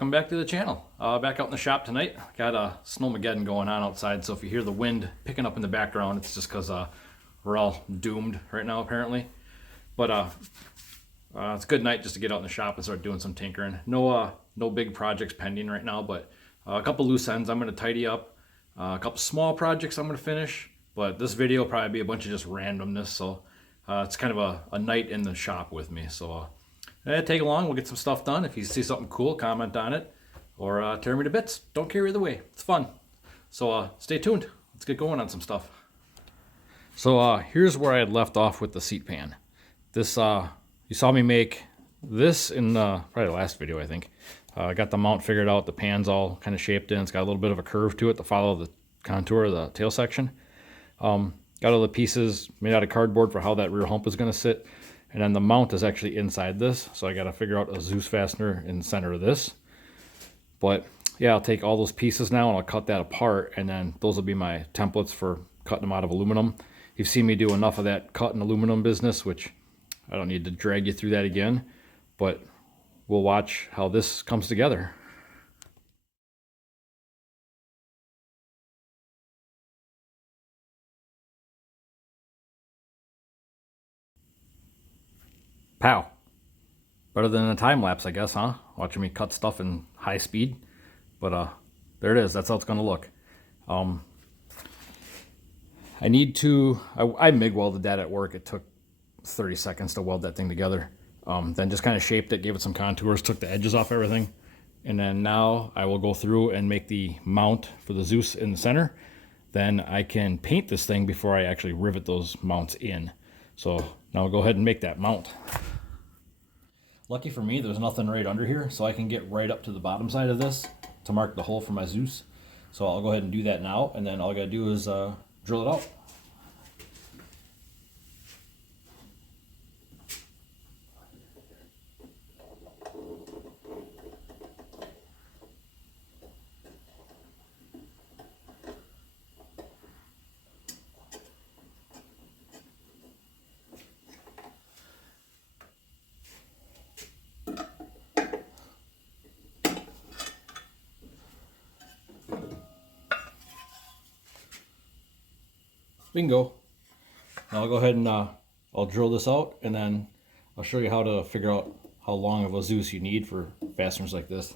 welcome back to the channel. Back out in the shop tonight. Got a snowmageddon going on outside, so if you hear the wind picking up in the background, it's just because we're all doomed right now apparently. But it's a good night just to get out in the shop and start doing some tinkering. No big projects pending right now, but a couple loose ends I'm going to tidy up. A couple small projects I'm going to finish, but this video will probably be a bunch of just randomness, so it's kind of a night in the shop with me. So take along, we'll get some stuff done. If you see something cool, comment on it, or tear me to bits. Don't care either way, it's fun. So stay tuned, let's get going on some stuff. So here's where I had left off with the seat pan. This, you saw me make this in probably the last video, I think. I got the mount figured out, the pan's all kind of shaped in. It's got a little bit of a curve to it to follow the contour of the tail section. Got all the pieces made out of cardboard for how that rear hump is going to sit. And then the mount is actually inside this, so I got to figure out a Zeus fastener in the center of this. But yeah, I'll take all those pieces now and I'll cut that apart, and then those will be my templates for cutting them out of aluminum. You've seen me do enough of that cut and aluminum business, which I don't need to drag you through that again, but we'll watch how this comes together. Pow. Better than a time lapse, I guess, huh? Watching me cut stuff in high speed. But there it is. That's how it's going to look. I need to... I MIG welded that at work. It took 30 seconds to weld that thing together. Then just kind of shaped it, gave it some contours, took the edges off everything. And then now I will go through and make the mount for the Zeus in the center. Then I can paint this thing before I actually rivet those mounts in. So now I'll go ahead and make that mount. Lucky for me, there's nothing right under here, so I can get right up to the bottom side of this to mark the hole for my Zeus. So I'll go ahead and do that now, and then all I gotta do is drill it out. Bingo. Now I'll go ahead and I'll drill this out, and then I'll show you how to figure out how long of a Zeus you need for fasteners like this.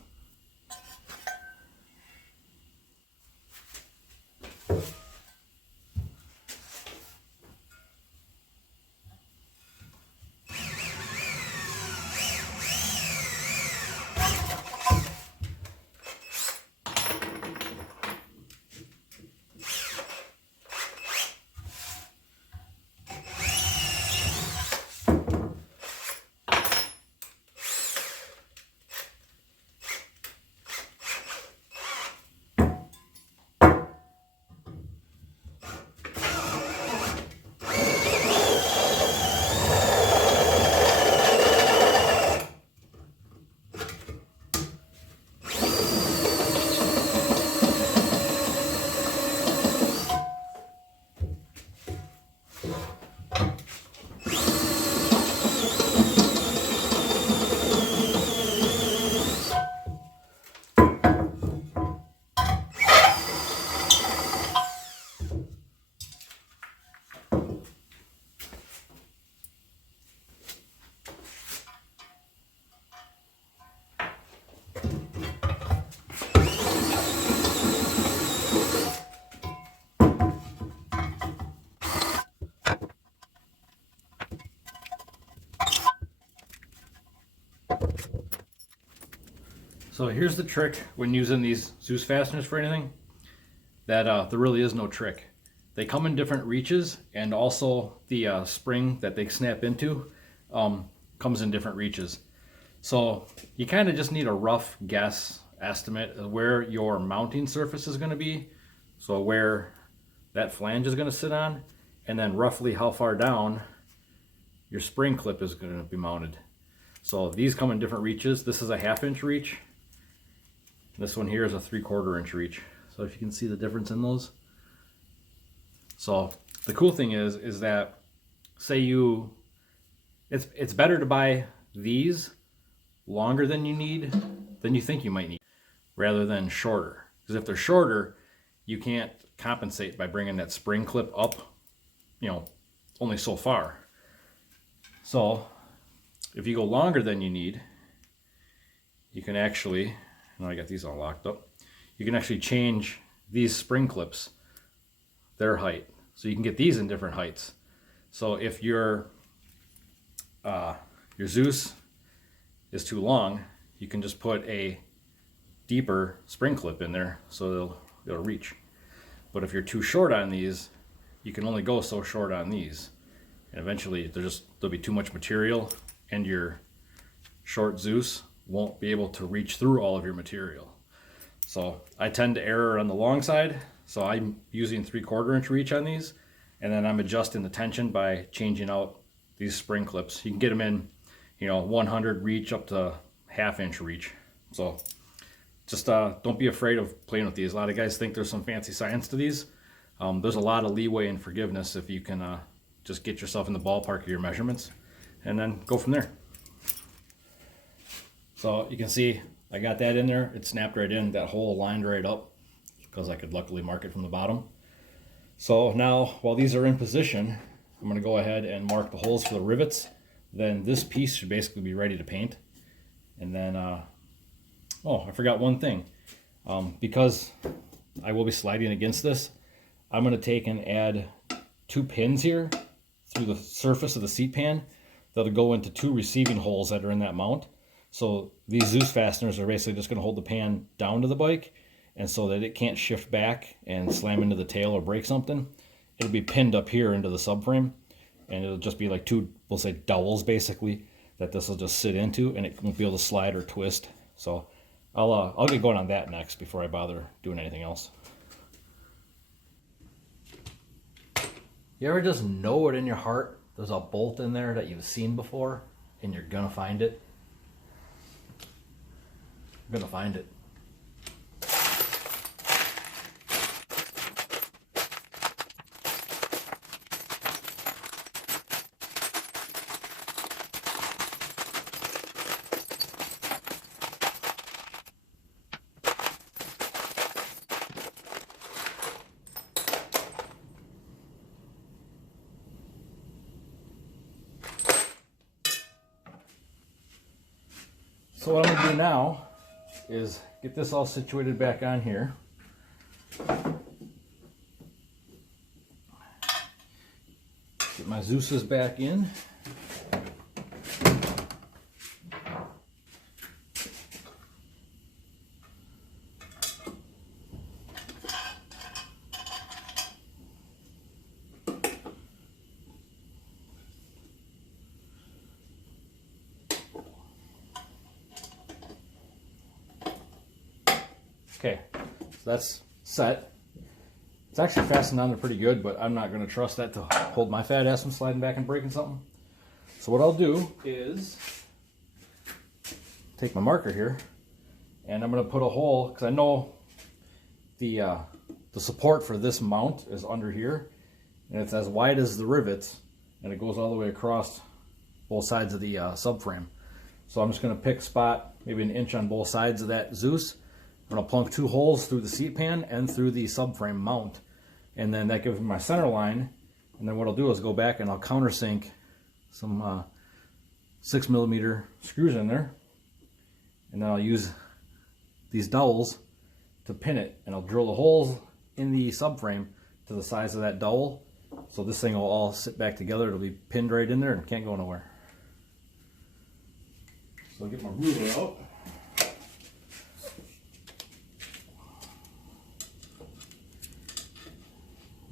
So here's the trick when using these Zeus fasteners for anything, that there really is no trick. They come in different reaches, and also the spring that they snap into comes in different reaches. So you kind of just need a rough guess estimate of where your mounting surface is going to be, so where that flange is going to sit on, and then roughly how far down your spring clip is going to be mounted. So these come in different reaches. This is a 1/2 inch reach. This one here is a 3/4 inch reach. So if you can see the difference in those. So the cool thing is that, say it's better to buy these longer than you need than you think you might need, rather than shorter. Because if they're shorter, you can't compensate by bringing that spring clip up, you know, only so far. So if you go longer than you need, you can actually, now I got these all locked up, you can actually change these spring clips, their height. So you can get these in different heights. So if your Zeus is too long, you can just put a deeper spring clip in there so it'll reach. But if you're too short on these, you can only go so short on these. And eventually there'll be too much material, and your short Zeus won't be able to reach through all of your material. So I tend to err on the long side, so I'm using 3/4 inch reach on these, and then I'm adjusting the tension by changing out these spring clips. You can get them in, you know, 100 reach up to 1/2 inch reach. So just don't be afraid of playing with these. A lot of guys think there's some fancy science to these. There's a lot of leeway and forgiveness if you can just get yourself in the ballpark of your measurements and then go from there. So you can see I got that in there. It snapped right in, that hole lined right up because I could luckily mark it from the bottom. So now while these are in position, I'm going to go ahead and mark the holes for the rivets. Then this piece should basically be ready to paint. And then, oh, I forgot one thing. Because I will be sliding against this, I'm going to take and add 2 pins here through the surface of the seat pan that'll go into 2 receiving holes that are in that mount. So these Zeus fasteners are basically just going to hold the pan down to the bike, and so that it can't shift back and slam into the tail or break something, it'll be pinned up here into the subframe, and it'll just be like 2, we'll say, dowels basically, that this will just sit into, and it won't be able to slide or twist. So I'll get going on that next before I bother doing anything else. You ever just know it in your heart there's a bolt in there that you've seen before and you're gonna find it? I'm gonna find it. So what I'm going to do now is get this all situated back on here. Get my Zeus's back in. Okay, so that's set. It's actually fastened on there pretty good, but I'm not going to trust that to hold my fat ass from sliding back and breaking something. So what I'll do is take my marker here, and I'm going to put a hole, because I know the support for this mount is under here, and it's as wide as the rivets, and it goes all the way across both sides of the subframe. So I'm just going to pick a spot, maybe 1 inch on both sides of that Zeus. I'm going to plunk 2 holes through the seat pan and through the subframe mount, and then that gives me my center line. And then what I'll do is go back and I'll countersink some 6mm screws in there, and then I'll use these dowels to pin it, and I'll drill the holes in the subframe to the size of that dowel, so this thing will all sit back together. It'll be pinned right in there and can't go nowhere. So I'll get my ruler out.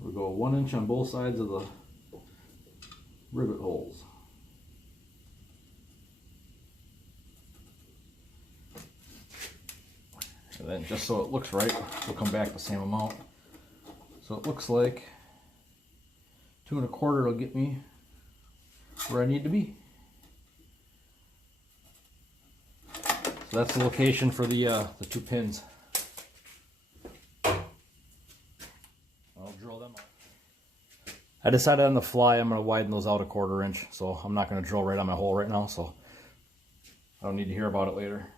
We'll go 1 inch on both sides of the rivet holes. And then just so it looks right, we'll come back the same amount. So it looks like 2 1/4 will get me where I need to be. So that's the location for the 2 pins. I decided on the fly I'm going to widen those out 1/4 inch, so I'm not going to drill right on my hole right now, so I don't need to hear about it later.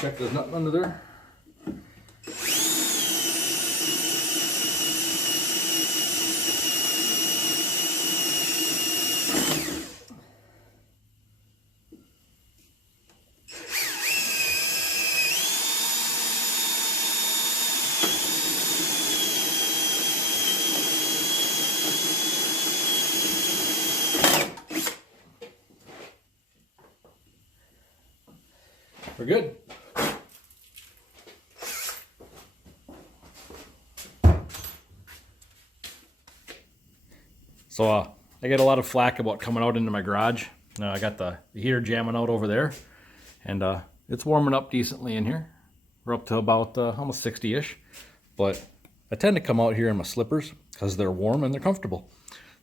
Check there's nothing under there. We're good. So I get a lot of flack about coming out into my garage. I got the heater jamming out over there, and it's warming up decently in here. We're up to about almost 60-ish, but I tend to come out here in my slippers because they're warm and they're comfortable.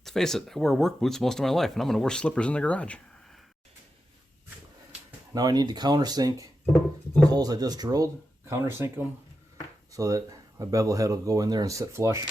Let's face it, I wear work boots most of my life, and I'm going to wear slippers in the garage. Now I need to countersink those holes I just drilled, countersink them so that my bevel head will go in there and sit flush.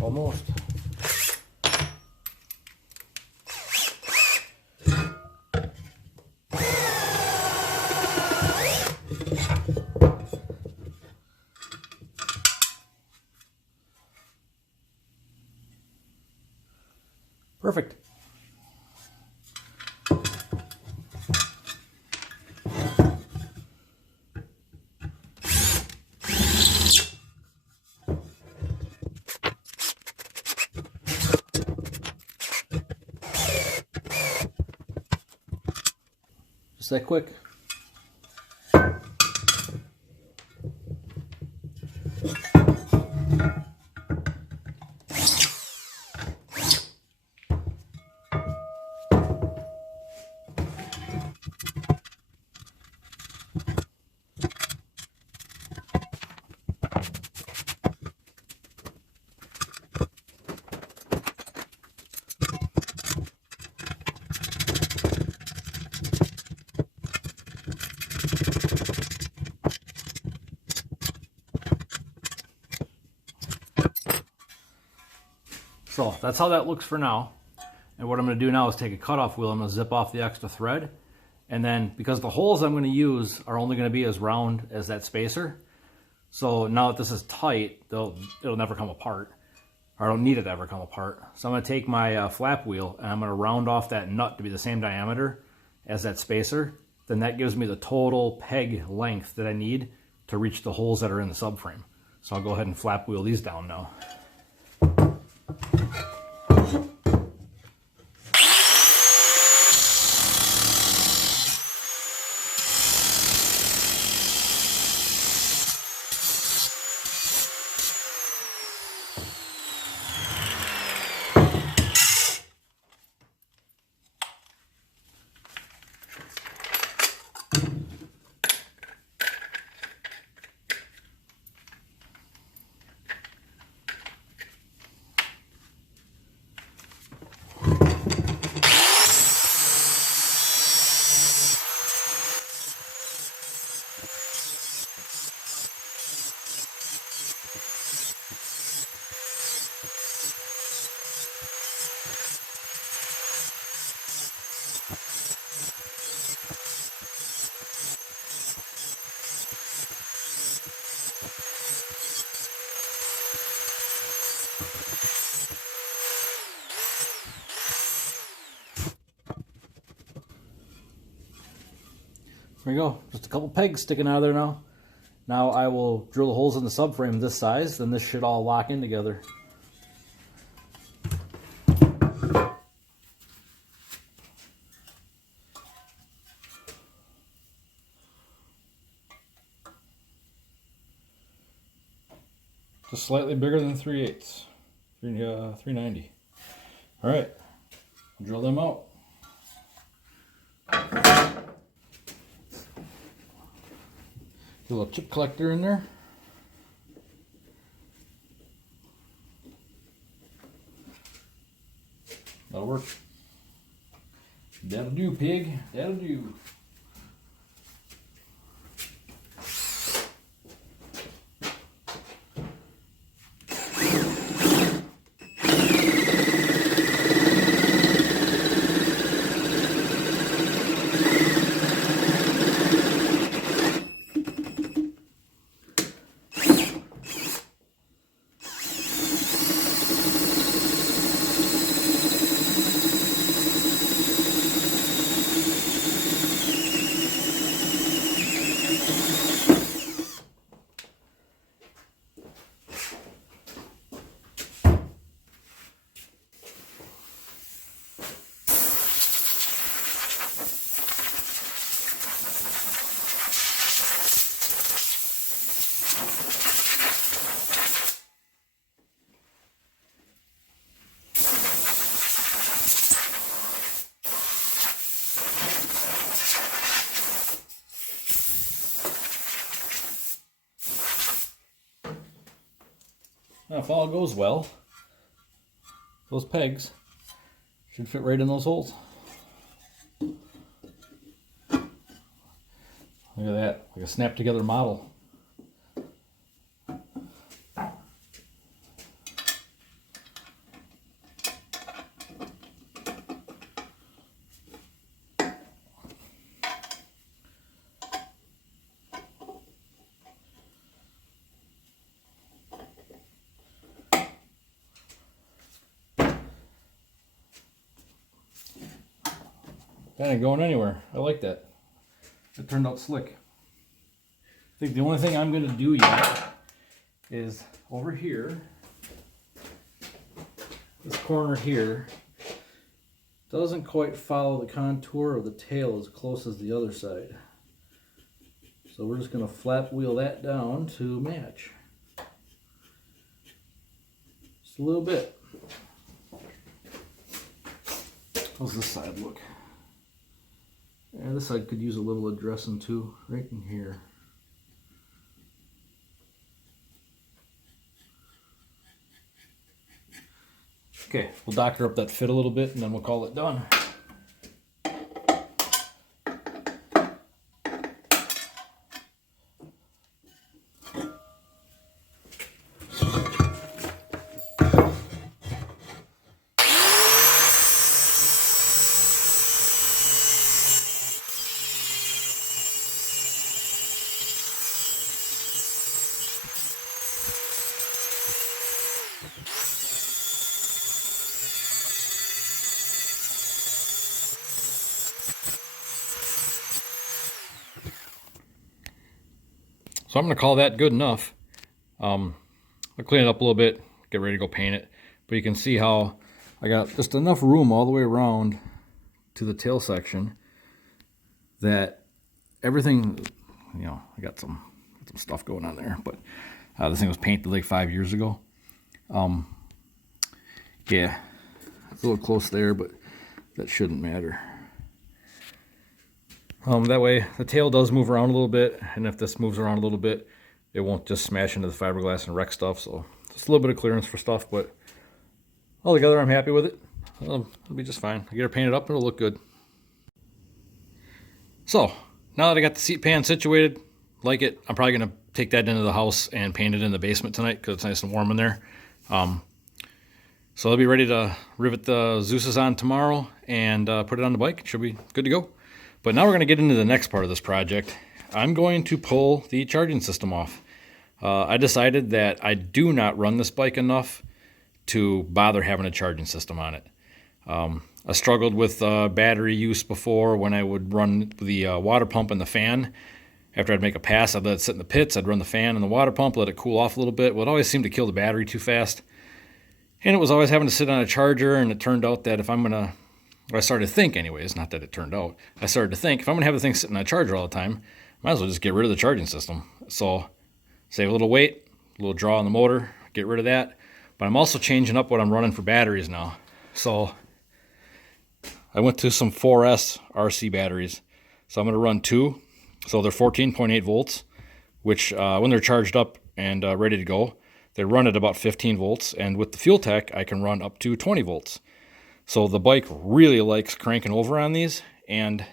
Almost. Perfect. Just that quick. So that's how that looks for now. And what I'm going to do now is take a cutoff wheel. I'm going to zip off the extra thread. And then because the holes I'm going to use are only going to be as round as that spacer. So now that this is tight, it'll never come apart. Or I don't need it to ever come apart. So I'm going to take my flap wheel and I'm going to round off that nut to be the same diameter as that spacer. Then that gives me the total peg length that I need to reach the holes that are in the subframe. So I'll go ahead and flap wheel these down now. There you go, just a couple pegs sticking out of there now. Now I will drill the holes in the subframe this size, then this should all lock in together. Just slightly bigger than 3/8, 390. All right, drill them out. Get a little chip collector in there. That'll work. That'll do, pig. That'll do. Now, if all goes well, those pegs should fit right in those holes. Look at that, like a snap together model. That ain't going anywhere. I like that. It turned out slick. I think the only thing I'm going to do yet is over here, this corner here doesn't quite follow the contour of the tail as close as the other side. So we're just going to flap wheel that down to match. Just a little bit. How's this side look? Yeah, this side could use a little addressing too, right in here. Okay, we'll doctor up that fit a little bit and then we'll call it done. So I'm going to call that good enough. I'll clean it up a little bit, get ready to go paint it. But you can see how I got just enough room all the way around to the tail section that everything, you know, I got some stuff going on there. But this thing was painted like 5 years ago. Yeah, it's a little close there, but that shouldn't matter. That way the tail does move around a little bit, and if this moves around a little bit, it won't just smash into the fiberglass and wreck stuff. So just a little bit of clearance for stuff, but altogether I'm happy with it. It'll be just fine. I get her painted up and it'll look good. So now that I got the seat pan situated, like it, I'm probably going to take that into the house and paint it in the basement tonight because it's nice and warm in there. So I'll be ready to rivet the Zeus's on tomorrow and put it on the bike. It should be good to go. But now we're going to get into the next part of this project. I'm going to pull the charging system off. I decided that I do not run this bike enough to bother having a charging system on it. I struggled with battery use before when I would run the water pump and the fan. After I'd make a pass, I'd let it sit in the pits. I'd run the fan and the water pump, let it cool off a little bit. Well, it always seemed to kill the battery too fast. And it was always having to sit on a charger, and it turned out that if I'm going to, I started to think anyways, not that it turned out, I started to think if I'm going to have the thing sitting on a charger all the time, might as well just get rid of the charging system. So save a little weight, a little draw on the motor, get rid of that. But I'm also changing up what I'm running for batteries now. So I went to some 4S RC batteries. So I'm going to run 2. So they're 14.8 volts, which when they're charged up and ready to go, they run at about 15 volts. And with the Fuel Tech, I can run up to 20 volts. So the bike really likes cranking over on these, and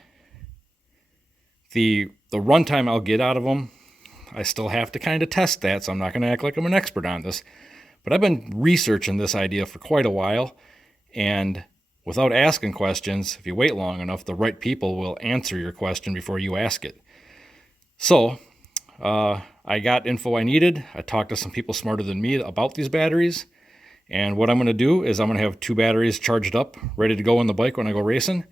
the runtime I'll get out of them, I still have to kind of test that, so I'm not going to act like I'm an expert on this. But I've been researching this idea for quite a while, and without asking questions, if you wait long enough, the right people will answer your question before you ask it. So I got info I needed. I talked to some people smarter than me about these batteries. And what I'm going to do is I'm going to have 2 batteries charged up, ready to go on the bike when I go racing.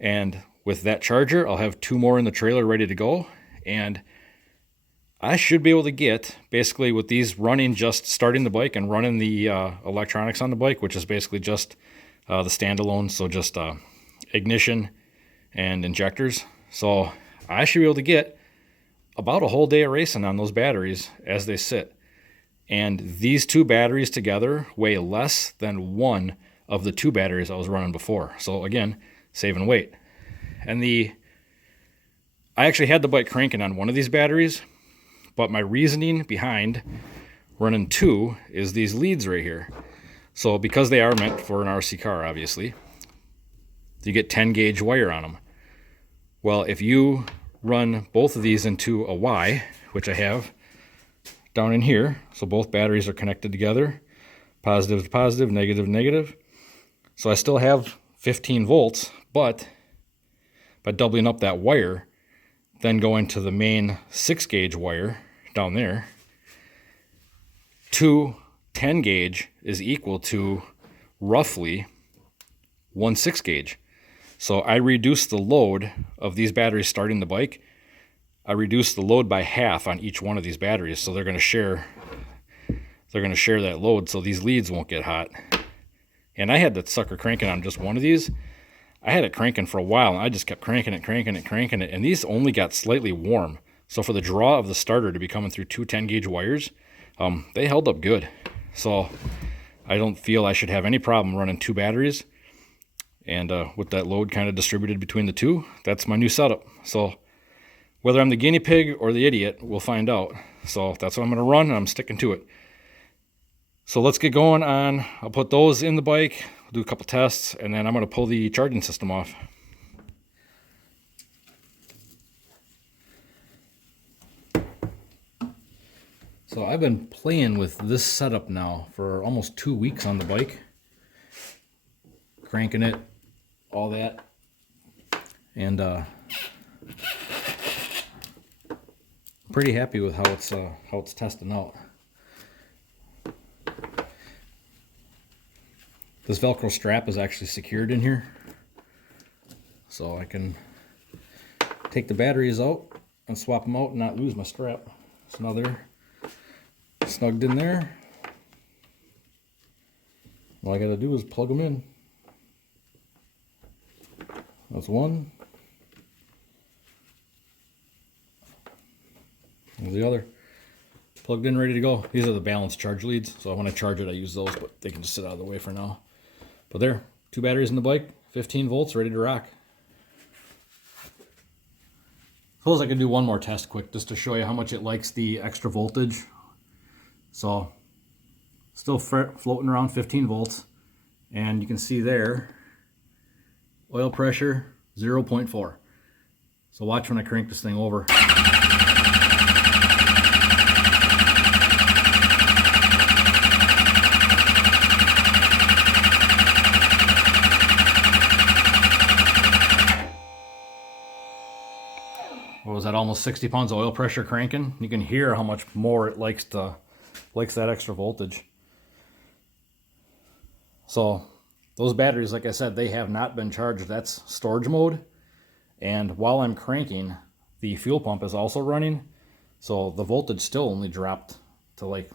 And with that charger, I'll have 2 more in the trailer ready to go. And I should be able to get, basically with these running, just starting the bike and running the electronics on the bike, which is basically just the standalone, so just ignition and injectors. So I should be able to get about a whole day of racing on those batteries as they sit. And these 2 batteries together weigh less than one of the 2 batteries I was running before. So again, saving weight. And I actually had the bike cranking on one of these batteries, but my reasoning behind running 2 is these leads right here. So because they are meant for an RC car, obviously, you get 10 gauge wire on them. Well, if you run both of these into a Y, which I have down in here, so both batteries are connected together, positive to positive, negative to negative. So I still have 15 volts, but by doubling up that wire, then going to the main 6 gauge wire down there, 2 10 gauge is equal to roughly 1 6 gauge. So I reduced the load of these batteries starting the bike. I reduced the load by half on each one of these batteries, so they're going to share that load, so these leads won't get hot. And I had that sucker cranking on just one of these. I had it cranking for a while, and I just kept cranking it, and these only got slightly warm. So for the draw of the starter to be coming through 2 10 gauge wires, they held up good. So I don't feel I should have any problem running 2 batteries. And with that load kind of distributed between the 2, that's my new setup. So whether I'm the guinea pig or the idiot, we'll find out. So that's what I'm going to run, and I'm sticking to it. So let's get going on. I'll put those in the bike, do a couple tests, and then I'm going to pull the charging system off. So I've been playing with this setup now for almost 2 weeks on the bike. Cranking it, all that. And pretty happy with how it's testing out. This Velcro strap is actually secured in here, so I can take the batteries out and swap them out and not lose my strap. So now they're snugged in there. All I gotta do is plug them in. That's one. There's the other. Plugged in, ready to go. These are the balanced charge leads, so when I charge it I use those, but they can just sit out of the way for now. But there, 2 batteries in the bike, 15 volts, ready to rock. Suppose I could do one more test quick just to show you how much it likes the extra voltage. So still floating around 15 volts, and you can see there oil pressure 0.4. So watch when I crank this thing over. What was that, almost 60 pounds of oil pressure cranking? You can hear how much more it likes that extra voltage. So those batteries, like I said, they have not been charged. That's storage mode. And while I'm cranking, the fuel pump is also running. So the voltage still only dropped to like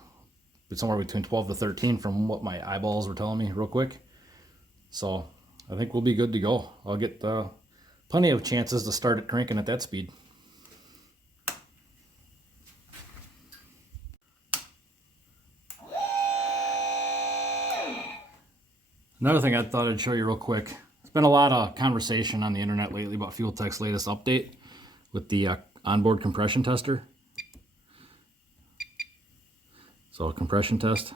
somewhere between 12 to 13 from what my eyeballs were telling me real quick. So I think we'll be good to go. I'll get plenty of chances to start it cranking at that speed. Another thing I thought I'd show you real quick. There's been a lot of conversation on the internet lately about Fuel Tech's latest update with the onboard compression tester. So compression test.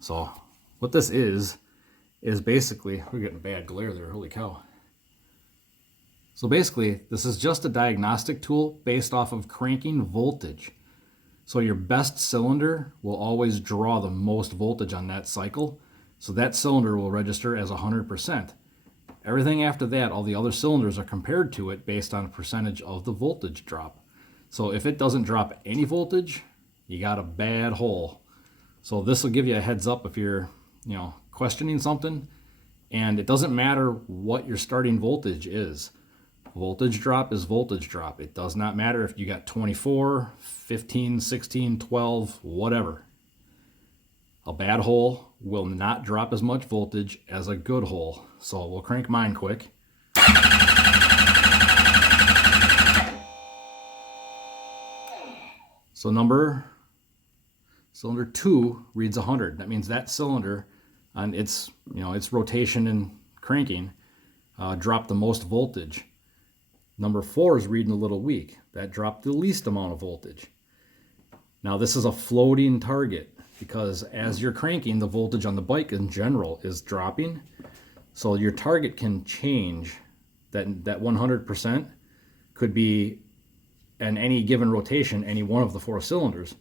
So what this is basically, we're getting bad glare there, holy cow. So basically, this is just a diagnostic tool based off of cranking voltage. So your best cylinder will always draw the most voltage on that cycle. So that cylinder will register as 100%. Everything after that, all the other cylinders are compared to it based on a percentage of the voltage drop. So if it doesn't drop any voltage, you got a bad hole. So this will give you a heads up if you're, questioning something. And it doesn't matter what your starting voltage is. Voltage drop is voltage drop. It does not matter if you got 24, 15, 16, 12, whatever. A bad hole will not drop as much voltage as a good hole. So we'll crank mine quick. So cylinder 2 reads 100. That means that cylinder on its rotation and cranking dropped the most voltage. Number 4 is reading a little weak. That dropped the least amount of voltage. Now this is a floating target because as you're cranking, the voltage on the bike in general is dropping. So your target can change. That 100% could be in any given rotation, any one of the 4 cylinders.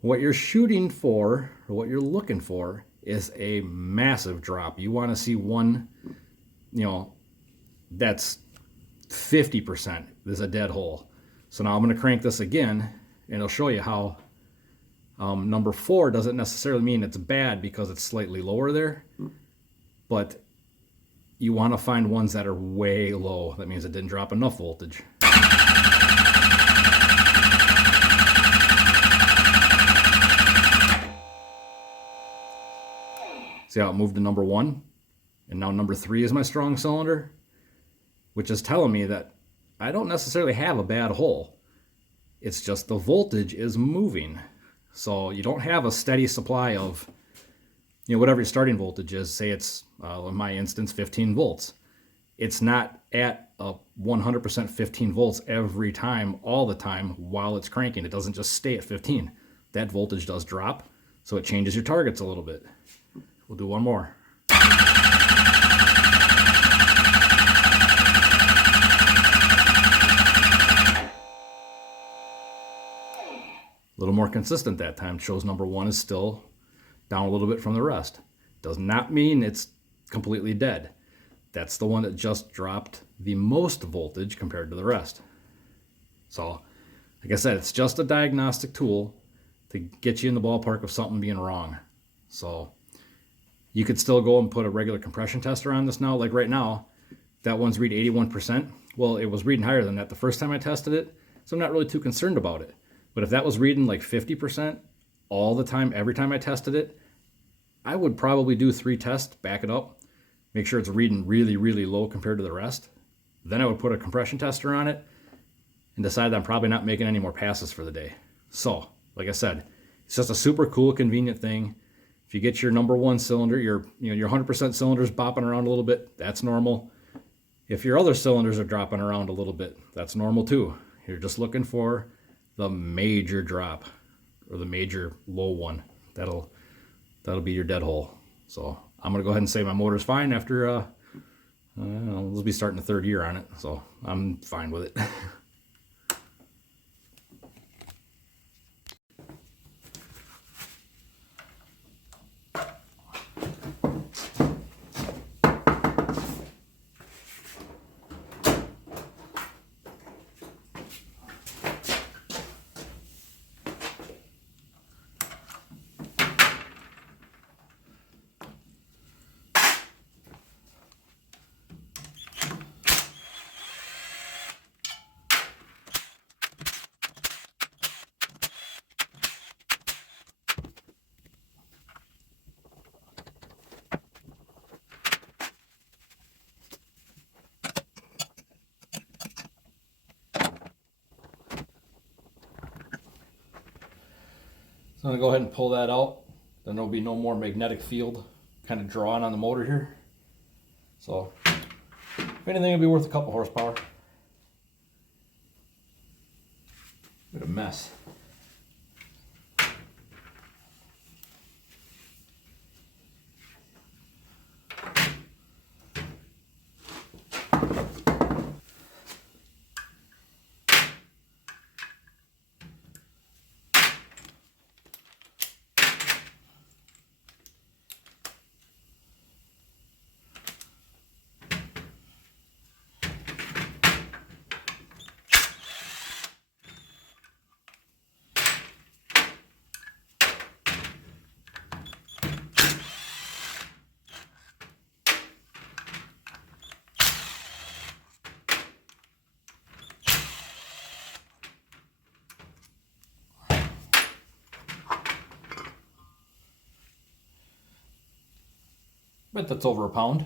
What you're shooting for, or what you're looking for, is a massive drop. You want to see one, that's 50% is a dead hole. So now I'm going to crank this again, and it'll show you how number 4 doesn't necessarily mean it's bad because it's slightly lower there, but you want to find ones that are way low. That means it didn't drop enough voltage. See how it moved to number 1? And now number 3 is my strong cylinder, which is telling me that I don't necessarily have a bad hole. It's just the voltage is moving. So you don't have a steady supply of, whatever your starting voltage is. Say it's, in my instance, 15 volts. It's not at a 100% 15 volts every time, all the time, while it's cranking. It doesn't just stay at 15. That voltage does drop, so it changes your targets a little bit. We'll do one more. A little more consistent that time. Shows number 1 is still down a little bit from the rest. Does not mean it's completely dead. That's the one that just dropped the most voltage compared to the rest. So, like I said, it's just a diagnostic tool to get you in the ballpark of something being wrong. So, you could still go and put a regular compression tester on this now. Like right now, that one's read 81%. Well, it was reading higher than that the first time I tested it, so I'm not really too concerned about it. But if that was reading like 50% all the time, every time I tested it, I would probably do 3 tests, back it up, make sure it's reading really, really low compared to the rest. Then I would put a compression tester on it and decide that I'm probably not making any more passes for the day. So, like I said, it's just a super cool, convenient thing. If you get your number 1 cylinder, your 100% cylinders bopping around a little bit, that's normal. If your other cylinders are dropping around a little bit, that's normal too. You're just looking for the major drop or the major low one. That'll be your dead hole. So I'm gonna go ahead and say my motor's fine after we'll be starting the 3rd year on it, so I'm fine with it. So I'm going to go ahead and pull that out. Then there'll be no more magnetic field kind of drawing on the motor here. So if anything, it'll be worth a couple horsepower. What a mess. Bet that's over a pound.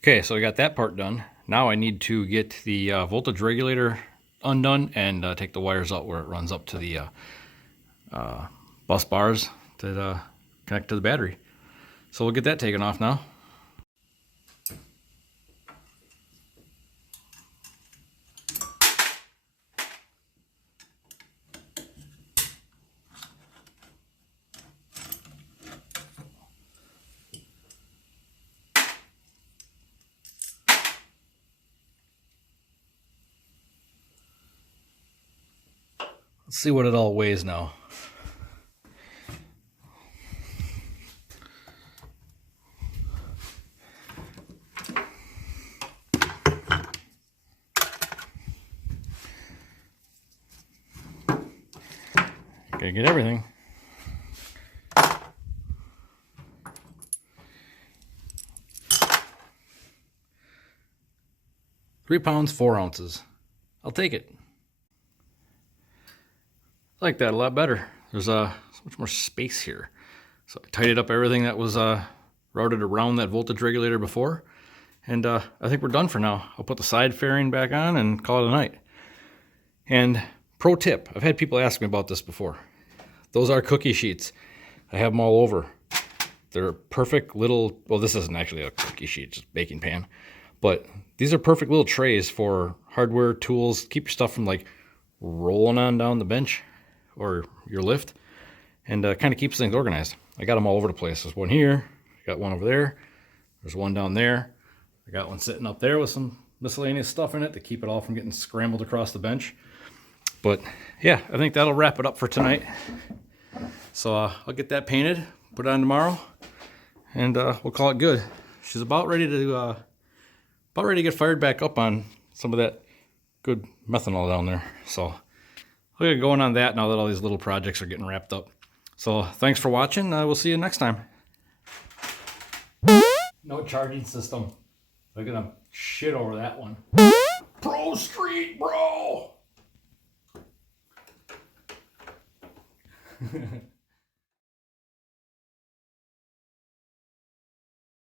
Okay, so I got that part done. Now I need to get the voltage regulator undone and take the wires out where it runs up to the bus bars that connect to the battery. So we'll get that taken off now. Let's see what it all weighs now. Gotta get everything. £3 pounds, 4 ounces. I'll take it. I like that a lot better. There's so much more space here. So I tidied up everything that was routed around that voltage regulator before. And I think we're done for now. I'll put the side fairing back on and call it a night. And pro tip, I've had people ask me about this before. Those are cookie sheets. I have them all over. They're perfect little, well, this isn't actually a cookie sheet, just a baking pan. But these are perfect little trays for hardware, tools. Keep your stuff from like rolling on down the bench or your lift, and kind of keeps things organized. I got them all over the place. There's one here, got one over there, there's one down there. I got one sitting up there with some miscellaneous stuff in it to keep it all from getting scrambled across the bench. But yeah, I think that'll wrap it up for tonight. So I'll get that painted, put it on tomorrow, and we'll call it good. She's about ready to get fired back up on some of that good methanol down there. So we'll get going on that now that all these little projects are getting wrapped up. So thanks for watching. We'll see you next time. No charging system. Look at them shit over that one. PROOOO Street, bro!